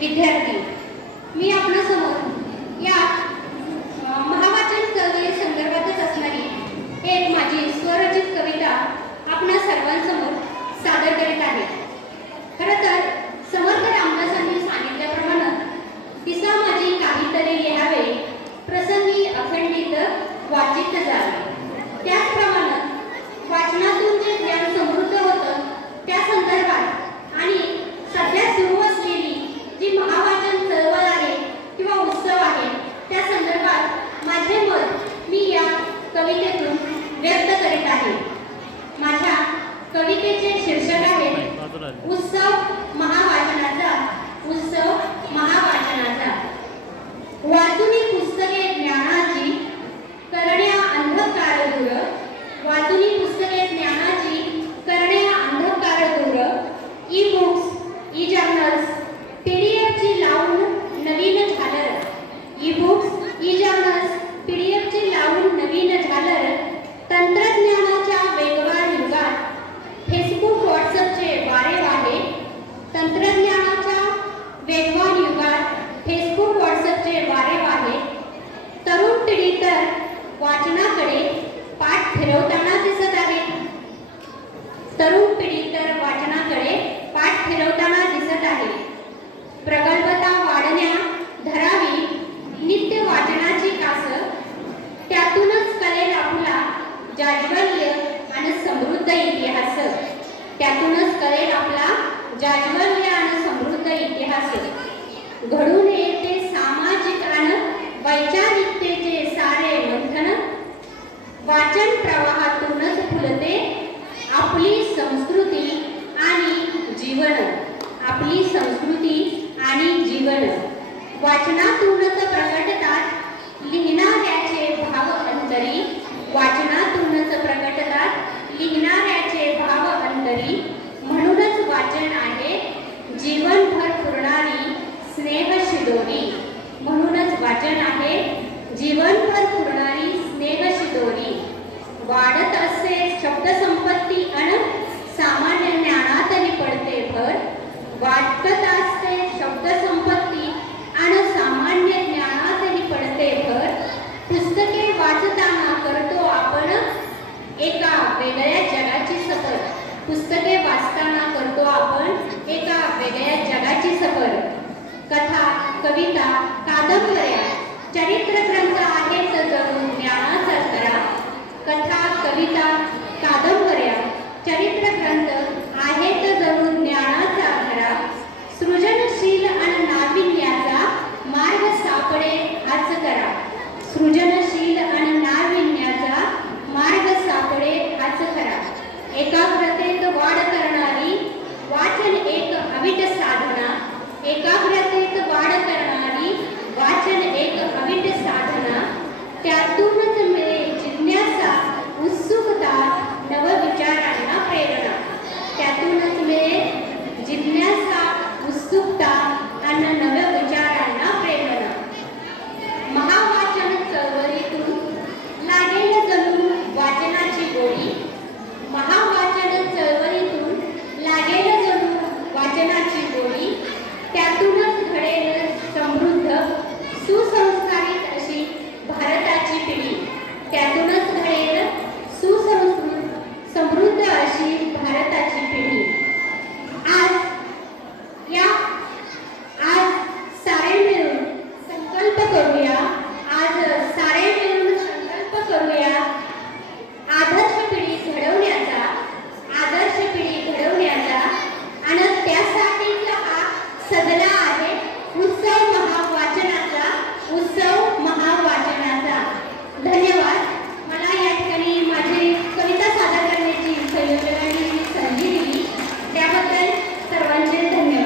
विद्यार्थी, मी आपणासमोर या महावाचन चळवळी संदर्भातच असणारी एक माझी स्वरचित कविता आपणा सर्वांसमोर सादर करीत आहे। खरं तर समर्थ रामदासांनी सांगितल्याप्रमाणे तिसा माझी काहीतरी लिहावे, प्रसंगी अखंडित वाचित जावे। त्याचप्रमाणे वाचनातून जे ज्ञान समृद्ध होतं त्या संदर्भात आणि सध्या सुरू असलेली जी महावाचन चळवळ आहे किंवा उत्सव आहे त्या संदर्भात माझे मत मी या कवितेतून व्यक्त करीत आहे। माझ्या कवितेचे शीर्षक आहे उत्सव महावाचनाचा, उत्सव महावाचनाचा। वाचुनी पुस्तके ज्ञानाची करण्या अंधकार दूर, वाचुनी पुस्तके ज्ञानाची करण्या अंधकार दूर। E books, E journals, PDF ची लावून नवीन झालर, e books, E journals, PDF ची लावून नवीन झालर। तंत्रज्ञानाच्या वेगवान युगात फेसबुक व्हॉट्सअपचे वारे वाहे, तंत्रज्ञानाच्या वेगवान युगात फेसबुक व्हॉट्सअपचे वारे वाहे। तरुण पिढी तर वाचनाकडे पाठ फिरवताना दिसत आहे, तरुण पिढी तर वाचनाकडे पाठ फिरवताना दिसत आहे। प्रगल्भता वाढण्या धरावी नित्य वाचनाची कास, त्यातूनच कळेल आपला जाज्वल्य आणि समृद्ध इतिहास, त्यातूनच कळेल आपला जाज्वल्य आणि समृद्ध इतिहास। घडून येते सामाजिक आणि वैचारिकतेचे सारे मंथन, वाचन प्रवाहातूनच फुलते आपली संस्कृती आणि जीवन, आपली संस्कृती आणि जीवन। वाचनातूनच प्रकटतात लिहिणाऱ्याचे भाव अंतरी, वाचनातूनच प्रकटतात लिहिणाऱ्याचे भाव अंतरी। म्हणूनच वाचन आहे जीवनभर पुरणारी स्नेह शिदोरी, म्हणूनच वाचन आहे जीवनभर पुरणारी स्नेह शिदोरी। वाढत असे शब्दसंपत्ती अन सामान्य ज्ञानातही पडते भर, वाटत असते शब्दसंपत्ती आणि सामान्य ज्ञानातही पडते भर। पुस्तके वाचताना करतो आपण एका वेगळ्या जगाची सफर, पुस्तके वाचताना करतो आपण एका वेगळ्या जगाची सफर। कथा, कविता, कादंबऱ्या, चरित्र ग्रंथ आहेत जणू ज्ञानाचा खरा, कथा, कविता, कादंबऱ्या, चरित्र ग्रंथ आहेत जणू ज्ञानाचा खरा। सृजनशील आणि नाविन्याचा मार्ग सापडे हाच करा, सृजनशील आणि नाविन्याचा मार्ग सापडे हाच खरा। एकाग्रतेत वाढ करणारी वाचन एक अविट साधना, एकाग्रतेत वाढ करणारी वाचन एक अविट साधना। त्यातूनच मिळेल जिज्ञासा, उत्सुकता, नवविचारांना प्रेरणा, त्यातूनच मिळेल जिज्ञासा, उत्सुकता आणि नव